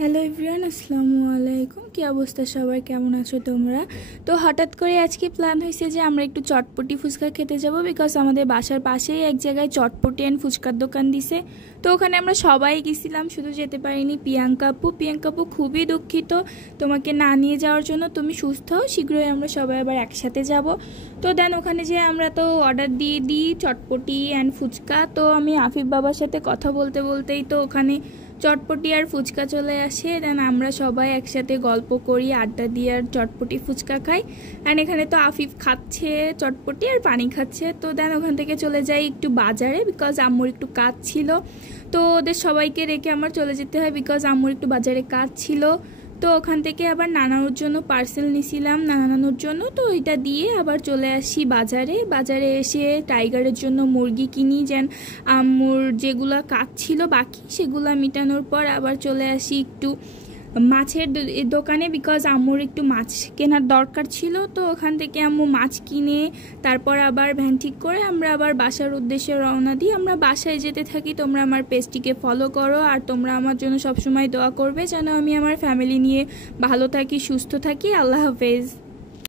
Hello everyone, আসসালামু আলাইকুম। কি অবস্থা সবার, কেমন আছো তোমরা? তো হঠাৎ করে আজকে প্ল্যান হয়েছে যে আমরা একটু চটপটি ফুচকা খেতে যাব, বিকজ আমাদের বাসার পাশেই এক জায়গায় চটপটি অ্যান্ড ফুচকার দোকান দিছে। তো ওখানে আমরা সবাই গেছিলাম, শুধু যেতে পারিনি প্রিয়াঙ্কা আপু খুবই দুঃখিত তোমাকে না নিয়ে যাওয়ার জন্য। তুমি সুস্থ হও, শীঘ্রই আমরা সবাই আবার একসাথে যাব। তো দেন ওখানে যে আমরা তো অর্ডার দিয়ে দিই চটপটি অ্যান্ড ফুচকা। তো আমি আফিফ বাবার সাথে কথা বলতে বলতেই তো ওখানে চটপটি আর ফুচকা চলে আসে। দেন আমরা সবাই একসাথে গল্প করি, আড্ডা দিয়ে আর চটপটি ফুচকা খাই। অ্যান্ড এখানে তো আফিফ খাচ্ছে চটপটি আর পানি খাচ্ছে। তো দেন ওখান থেকে চলে যাই একটু বাজারে, বিকজ আম্মুর একটু কাজ ছিল। তো ওদের সবাইকে রেখে আমার চলে যেতে হয়, বিকজ আম্মুর একটু বাজারে কাজ ছিল। তো ওখান থেকে আবার নানানোর জন্য পার্সেল নিছিলাম, নানানোর জন্য। তো এটা দিয়ে আবার চলে আসি বাজারে এসে টাইগারের জন্য মুরগি কিনি, যেন আম্মুর যেগুলো কাজ ছিল বাকি সেগুলো মিটানোর পর আবার চলে আসি একটু মাছের দোকানে, বিকজ আম্মুর একটু মাছ কেনার দরকার ছিল। তো ওখান থেকে আম্মু মাছ কিনে তারপর আবার ভ্যান ঠিক করে আমরা আবার বাসার উদ্দেশ্যে রওনা দিই। আমরা বাসায় যেতে থাকি। তোমরা আমার পেজটিকে ফলো করো আর তোমরা আমার জন্য সবসময় দোয়া করবে যেন আমি আমার ফ্যামিলি নিয়ে ভালো থাকি, সুস্থ থাকি। আল্লাহ হাফেজ।